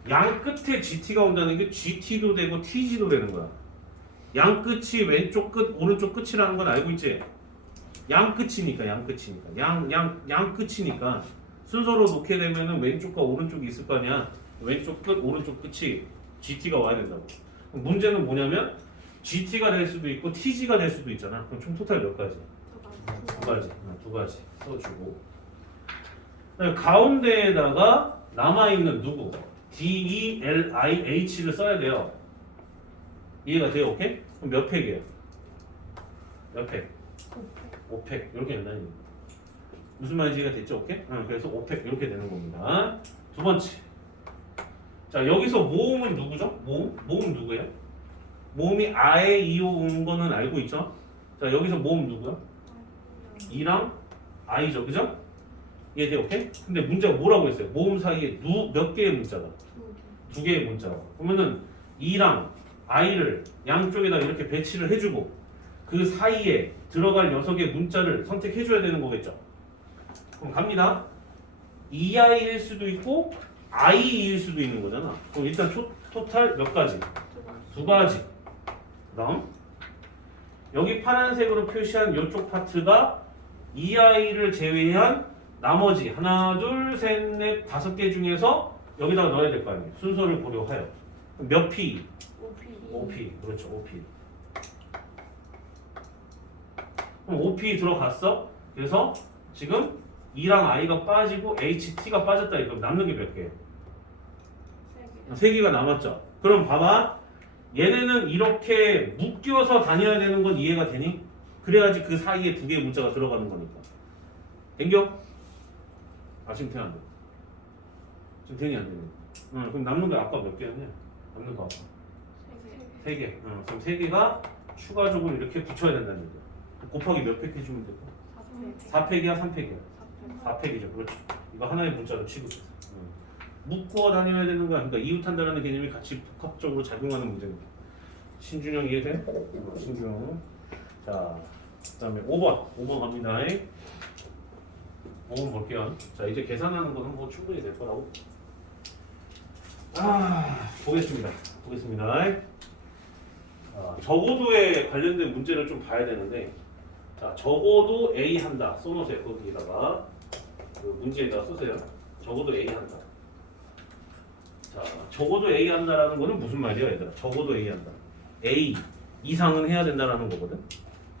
양 끝에 GT가 온다는 게 GT도 되고 TG도 되는 거야. 양 끝이 왼쪽 끝, 오른쪽 끝이라는 건 알고 있지? 양 끝이니까. 양 끝이니까 순서로 놓게 되면은 왼쪽과 오른쪽이 있을 거 아니야. 왼쪽 끝, 오른쪽 끝이 GT가 와야 된다고. 문제는 뭐냐면 GT가 될 수도 있고 TG가 될 수도 있잖아. 그럼 총 토탈 몇 가지? 두 가지 써주고. 가운데에다가 남아있는 누구? DELIH를 써야 돼요. 이해가 돼요? 오케이? 그럼 몇 팩이에요? 몇 팩? 5팩 이렇게 된다는 얘기예요. 무슨 말인지 이해가 됐죠? 오케이? 그래서 5팩 이렇게 되는 겁니다. 두 번째. 자, 여기서 모음은 누구죠? 모음 누구예요? 모음이 아에 이오 온 거는 알고 있죠? 자, 여기서 모음 누구야? 이랑 아이죠, 그죠? 이해돼요? 오케이? 근데 문제가 뭐라고 했어요? 모음 사이에 몇 개의 문자다? 두 개의 문자가. 그러면은 이랑 아이를 양쪽에다 이렇게 배치를 해주고 그 사이에 들어갈 녀석의 문자를 선택해줘야 되는 거겠죠? 그럼 갑니다. EI일 수도 있고 IE일 수도 있는 거잖아. 그럼 일단 토탈 몇 가지? 두 가지. 그다음 여기 파란색으로 표시한 이쪽 파트가 EI를 제외한 나머지 하나, 둘, 셋, 넷, 5개 중에서 여기다가 넣어야 될 거 아니에요. 순서를 고려하여. 그럼 몇 P? 5P. 그렇죠. 5P. 그럼 5P 들어갔어. 그래서 지금 E랑 I가 빠지고 HT가 빠졌다. 그럼 남는 게 몇 개예요? 3개가 남았죠. 그럼 봐봐. 얘네는 이렇게 묶여서 다녀야 되는 건 이해가 되니? 그래야지 그 사이에 두 개의 문자가 들어가는 거니까. 된겨? 아, 지금 되안 돼. 지금 되니 안 되니? 그럼 남는 거 아까 몇 개였냐? 남는 거 아까 3개. 그럼 3개가 추가적으로 이렇게 붙여야 된다는 얘기야. 곱하기 몇 팩 해주면 될까? 4팩이야, 3팩이야? 4팩이죠. 그렇죠. 이거 하나의 문자로 취급했어. 묶어 다녀야 되는 거야. 그러니까 이웃한다라는 개념이 같이 복합적으로 작용하는 문제입니다. 신준영 이해돼? 신준영. 자, 그다음에 5번 갑니다. 5번 볼게요. 자, 이제 계산하는 거는 뭐 충분히 될 거라고. 보겠습니다. 적어도에 관련된 문제를 좀 봐야 되는데, 자, 적어도 A 한다. 써놓으세요. 거기다가 그 문제에다 쓰세요. 적어도 A 한다. 자, 적어도 A 한다라는 거는 무슨 말이야, 얘들아? 적어도 A 한다. A 이상은 해야 된다라는 거거든.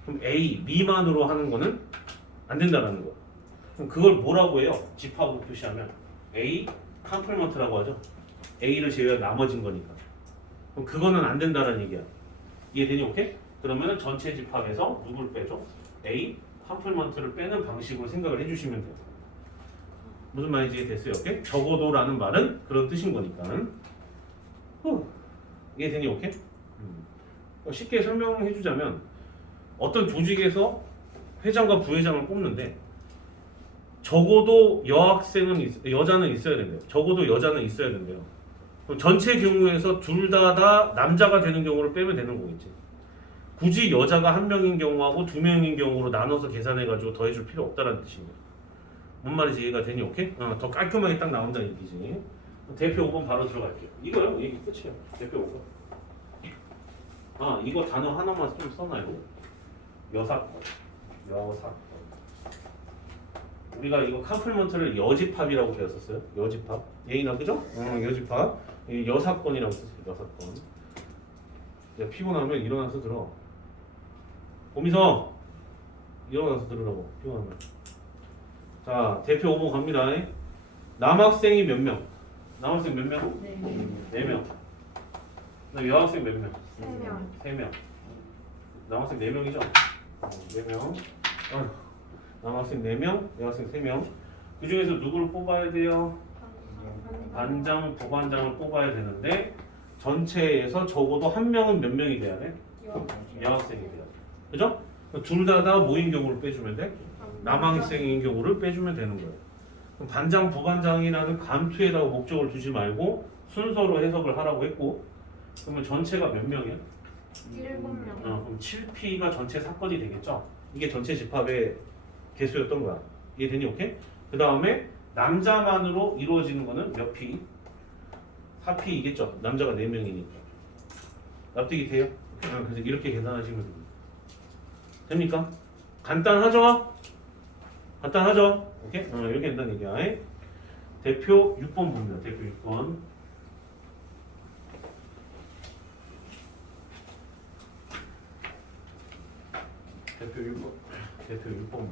그럼 A 미만으로 하는 거는 안 된다라는 거. 그럼 그걸 뭐라고 해요? 집합으로 표시하면 A 컴플리먼트라고 하죠. A를 제외한 나머진 거니까. 그럼 그거는 안 된다라는 얘기야. 이해되니? 오케이? 그러면은 전체 집합에서 누구를 빼죠? A 컴플리먼트를 빼는 방식으로 생각을 해주시면 돼요. 무슨 말인지 됐어요? 오케이? 적어도라는 말은 그런 뜻인 거니까. 이해되니? 오케이? 쉽게 설명해 주자면 어떤 조직에서 회장과 부회장을 뽑는데 적어도 여자는 있어야 된대요. 적어도 여자는 있어야 된대요. 그럼 전체 경우에서 둘 다 남자가 되는 경우를 빼면 되는 거겠지. 굳이 여자가 한 명인 경우하고 2명인 경우로 나눠서 계산해가지고 더해줄 필요 없다는 뜻인 거야. 뭔 말인지 이해가 되니? 오케이? 더 깔끔하게 딱 나온다는 얘기지. 대표 5번 바로 들어갈게요. 이거요? 얘기 끝이에요. 대표 5번. 이거 단어 하나만 좀 써놔요. 여사건. 우리가 이거 컴플리먼트를 여집합이라고 배웠었어요. 여집합. 예인아, 그죠? 여집합. 여사건이라고 썼어요. 여사건. 내가 피곤하면 일어나서 들어. 보미서 일어나서 들으라고. 피곤하면. 자, 대표 5번 갑니다. 남학생이 몇 명? 남학생 몇 명? 4명. 여학생 몇 명? 3명. 남학생 4명이죠? 4명. 남학생 4명, 여학생 3명. 그 중에서 누구를 뽑아야 돼요? 반장, 부반장을 뽑아야 되는데 전체에서 적어도 한 명은 몇 명이 돼야 돼? 여학생이 돼야 돼. 그죠? 둘 다 모인 경우를 빼주면 돼? 남학생인 경우를 빼주면 되는 거예요. 그럼 반장, 부반장이라는 감투에다가 목적을 두지 말고 순서로 해석을 하라고 했고, 그러면 전체가 몇 명이야? 7명. 그럼 7P가 전체 사건이 되겠죠? 이게 전체 집합의 개수였던 거야. 이해되니? 오케이? 그 다음에 남자만으로 이루어지는 거는 몇 P? 4P이겠죠? 남자가 4명이니까. 납득이 돼요? 그래서 이렇게 계산하시면 됩니다. 됩니까? 간단하죠? 오케이? 이렇게 된다는 얘기야. 대표 6번 봅니다. 대표 6번. 대표 6번.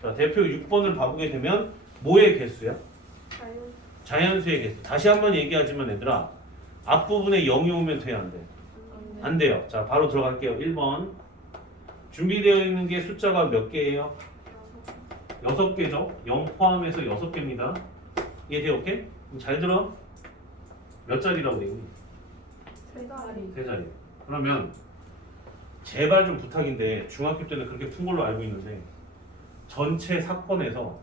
자, 대표 6번을 봐보게 되면 뭐의 개수야? 자유. 자연수의 개수. 다시 한번 얘기하지만 얘들아, 앞부분에 0이 오면 돼야 안 돼? 안 돼요. 자, 바로 들어갈게요. 1번. 준비되어 있는 게 숫자가 몇 개예요? 6개죠. 0 포함해서 6개입니다. 이해돼? 오케이? 그럼 잘 들어. 몇 자리라고 되니? 세 자리. 3자리. 그러면 제발 좀 부탁인데 중학교 때는 그렇게 푼 걸로 알고 있는데 전체 사건에서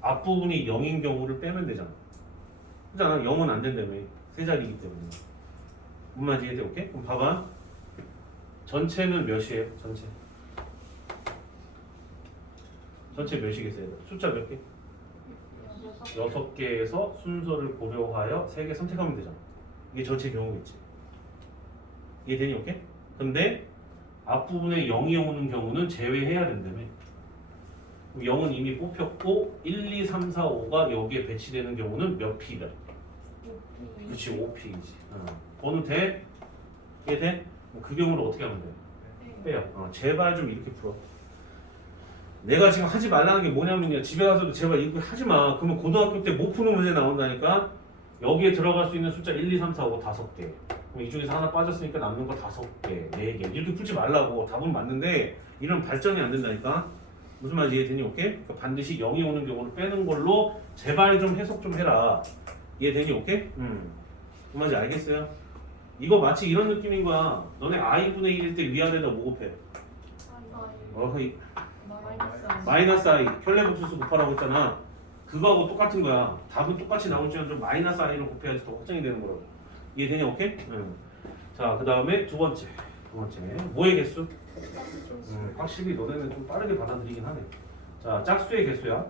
앞부분이 0인 경우를 빼면 되잖아. 그잖아. 0은 안 된다며. 3자리이기 때문에. 뭔 말인지 이해돼? 오케이? 그럼 봐봐. 전체는 몇이에요? 전체 몇이겠어요? 숫자 몇 개? 6개에서 순서를 고려하여 3개 선택하면 되잖아. 이게 전체 경우겠지. 이해되니? 오케이? 근데 앞부분에 0이 오는 경우는 제외해야 된다며. 그럼 0은 이미 뽑혔고 1, 2, 3, 4, 5가 여기에 배치되는 경우는 몇 P다? 그치, 5P이지. 번호 돼? 이해돼? 그 경우를 어떻게 하면 돼? 빼요. 제발 좀 이렇게 풀어. 내가 지금 하지 말라는 게 뭐냐면요. 집에 가서도 제발 이거 하지 마. 그러면 고등학교 때 못 푸는 문제 나온다니까. 여기에 들어갈 수 있는 숫자 1, 2, 3, 4, 5 5개. 그럼 이 중에서 하나 빠졌으니까 남는 거 5개, 4개. 이렇게 풀지 말라고. 답은 맞는데 이런 발전이 안 된다니까. 무슨 말인지 이해되니? 오케이? 그러니까 반드시 0이 오는 경우를 빼는 걸로 제발 좀 해석 좀 해라. 이해되니? 오케이? 무슨 말인지 알겠어요? 이거 마치 이런 느낌인 거야. 너네 i분의 1일 때 위아래다 뭐 곱해? 어허이. 마이너스 i. 켤레복수수 곱하라고 했잖아. 그거하고 똑같은 거야. 답은 똑같이 나올지언정 마이너스 i를 곱해야지 더 확정이 되는 거라고. 이해되냐? 오케이? 자, 그 다음에 두 번째. 뭐의 개수? 확실히 너네는 좀 빠르게 받아들이긴 하네. 자, 짝수의 개수야.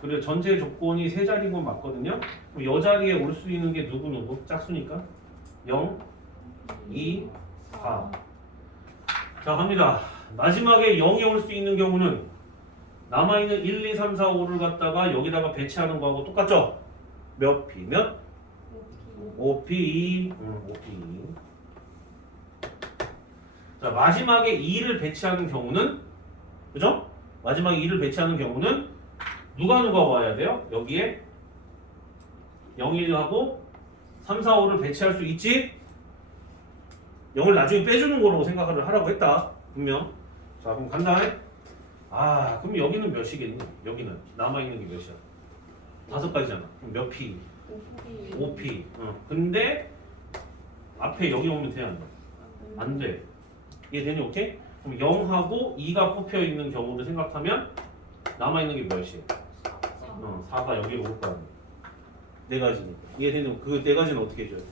그리고 전제 조건이 세 자리인 건 맞거든요. 그럼 여 자리에 올 수 있는 게 누구? 짝수니까 0, 2, 4. 자, 갑니다. 마지막에 0이 올 수 있는 경우는 남아있는 1, 2, 3, 4, 5를 갖다가 여기다가 배치하는 거하고 똑같죠? 몇 P? 몇? 5P. 5P. 자, 마지막에 2를 배치하는 경우는, 그죠? 마지막에 2를 배치하는 경우는 누가 와야 돼요? 여기에 0, 1하고 3, 4, 5를 배치할 수 있지? 0을 나중에 빼주는 거라고 생각을 하라고 했다. 분명. 자, 그럼 간다. 그럼 여기는 몇이겠니? 여기는 남아있는 게 몇이야? 5가지잖아. 그럼 몇 P? 5P. 근데 앞에 여기 오면 돼? 안 돼? 안 돼. 이해되니? 오케이? 그럼 0하고 2가 뽑혀 있는 경우를 생각하면 남아있는 게 몇이에요? 4가 여기로 올 거 아니야. 4가지니까. 이해되니? 그 4가지는 어떻게 해줘야 돼?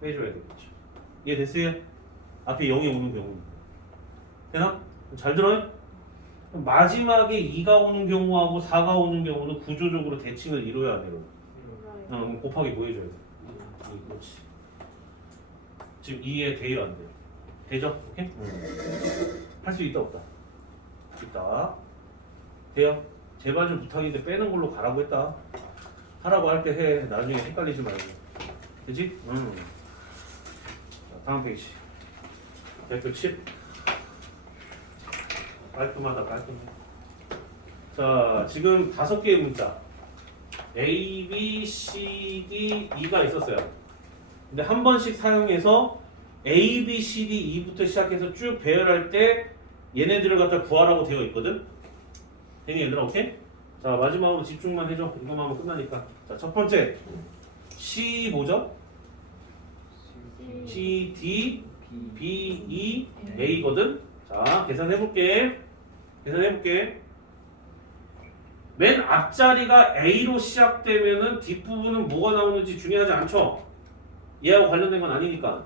빼줘야 되겠죠. 이해됐어요? 앞에 0이 오는 경우. 되나? 잘 들어요? 마지막에 2가 오는 경우하고 4가 오는 경우는 구조적으로 대칭을 이뤄야 돼요. 곱하기 뭐 해줘야 돼? 그렇지. 지금 2에 돼요, 안 돼요? 되죠? 오케이? 할 수 있다, 없다? 있다. 돼요? 제발 좀 부탁인데 빼는 걸로 가라고 했다. 하라고 할 때 해. 나중에 헷갈리지 말고. 그지? 자, 다음 페이지. 대표 7. 깔끔하다. 자, 지금 5개의 문자 A, B, C, D, E가 있었어요. 근데 한 번씩 사용해서 A, B, C, D, E부터 시작해서 쭉 배열할 때 얘네들을 갖다 구하라고 되어 있거든. 되니 얘들아? 오케이? 자, 마지막으로 집중만 해줘. 이거만 하면 끝나니까. 자, 첫 번째 C 뭐죠? C, D, B, E, A거든. 자, 계산해볼게. 맨 앞자리가 A로 시작되면은 뒷부분은 뭐가 나오는지 중요하지 않죠? 얘하고 관련된 건 아니니까.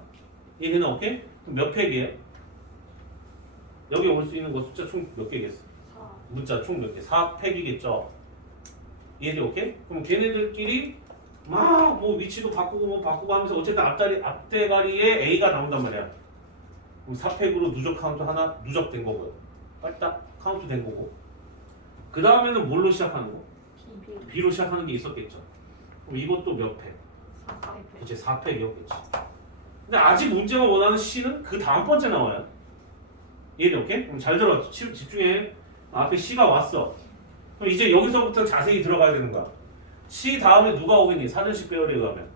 얘는 오케이? 그럼 몇 팩이에요? 여기 올 수 있는 거 숫자 총 몇 개겠어? 4. 문자 총 몇 개? 4팩이겠죠? 얘들 오케이? 그럼 걔네들끼리 막 뭐 위치도 바꾸고 하면서 어쨌든 앞대가리에 A가 나온단 말이야. 그럼 4팩으로 누적 카운트 하나 누적된 거고요. 딱 카운트 된 거고. 그 다음에는 뭘로 시작하는 거? B로 시작하는 게 있었겠죠. 그럼 이것도 몇 팩? 4팩. 그치, 4팩이었겠지. 근데 아직 문제가 원하는 C는 그 다음 번째 나와요. 이해돼? 오케이? 그럼 잘 들어. 집중해. 앞에 C가 왔어. 그럼 이제 여기서부터 자세히 들어가야 되는 거야. C 다음에 누가 오겠니? 사전식 배열에 의하면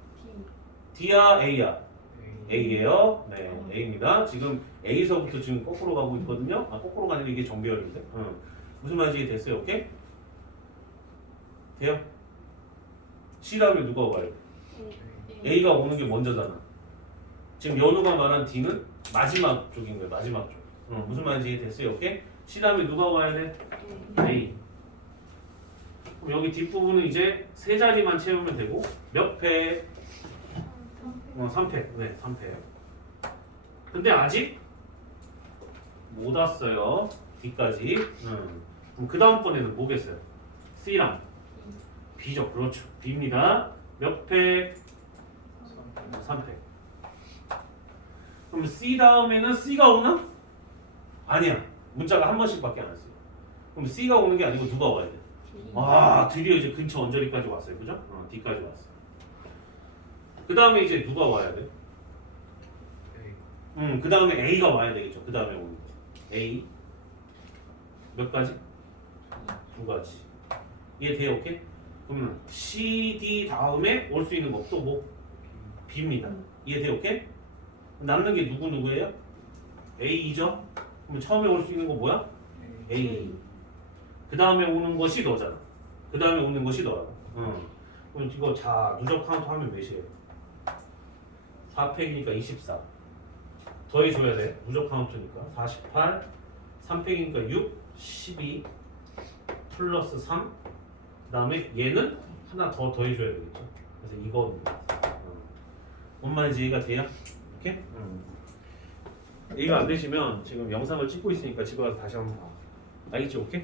D. D야 A야? A예요. 네, A입니다. 지금 A서부터 지금 거꾸로 가고 있거든요. 아, 거꾸로가 아니라 이게 정배열인데. 무슨 말인지 됐어요? 오케이? 돼요? C 다음에 누가 와요? A가 오는 게 먼저잖아. 지금 연우가 말한 D는 마지막 쪽인 거예요. 마지막 쪽. 무슨 말인지 됐어요? 오케이? C 다음에 누가 와야 돼? A. 그럼 여기 뒷부분은 이제 세 자리만 채우면 되고 몇 패? 3패. 네, 3패. 근데 아직 못 왔어요. D까지. 그럼 그 다음번에는 뭐겠어요? C랑 B죠. 그렇죠. B입니다. 몇 패? 3패. 그럼 C 다음에는 C가 오나? 아니야. 문자가 한 번씩밖에 안 왔어요. 그럼 C가 오는 게 아니고 누가 와야 돼? 아, 드디어 이제 근처 언저리까지 왔어요. 그죠? D까지 왔어요. 그 다음에 이제 누가 와야 돼? 그 다음에 A가 와야 되겠죠. 그 다음에 오는 거. A. 몇 가지? 2가지. 이해돼요? 오케이? 그러면 C, D 다음에 올 수 있는 거 또 뭐? B입니다. 이해돼요? 오케이? 남는 게 누구예요? A죠? 그럼 처음에 올 수 있는 거 뭐야? A. 그 다음에 오는 것이 너잖아. 그 다음에 오는 것이 너야. 그럼 이거 자 누적 카운트 하면 몇이에요? 4팩이니까 24. 더해줘야 돼. 누적 카운트니까 48. 3팩이니까 6, 12 플러스 3. 그 다음에 얘는 하나 더 더해줘야 되겠죠. 그래서 이거입니다. 뭔 말인지 이해가 돼요? 오케이? 이해가 안 되시면 지금 영상을 찍고 있으니까 집에 가서 다시 한번 봐. 알겠지? 오케이?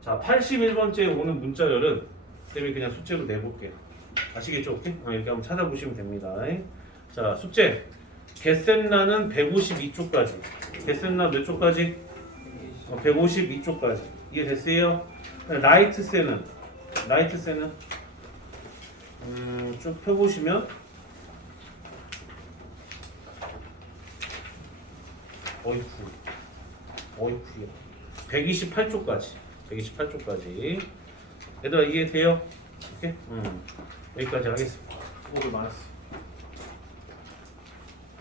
자, 81번째 오는 문자열은 쌤이 그냥 숙제로 내볼게요. 아시겠죠? 오케이? 이렇게 한번 찾아보시면 됩니다. 자, 숙제. 겟센라는 152쪽까지. 겟센라 몇 쪽까지? 152쪽까지. 이해됐어요? 라이트센은 쭉 펴보시면 어이쿠 128쪽까지. 128쪽까지. 얘들아 이해돼요? 오케이? 여기까지 하겠습니다. 수고들 많았어.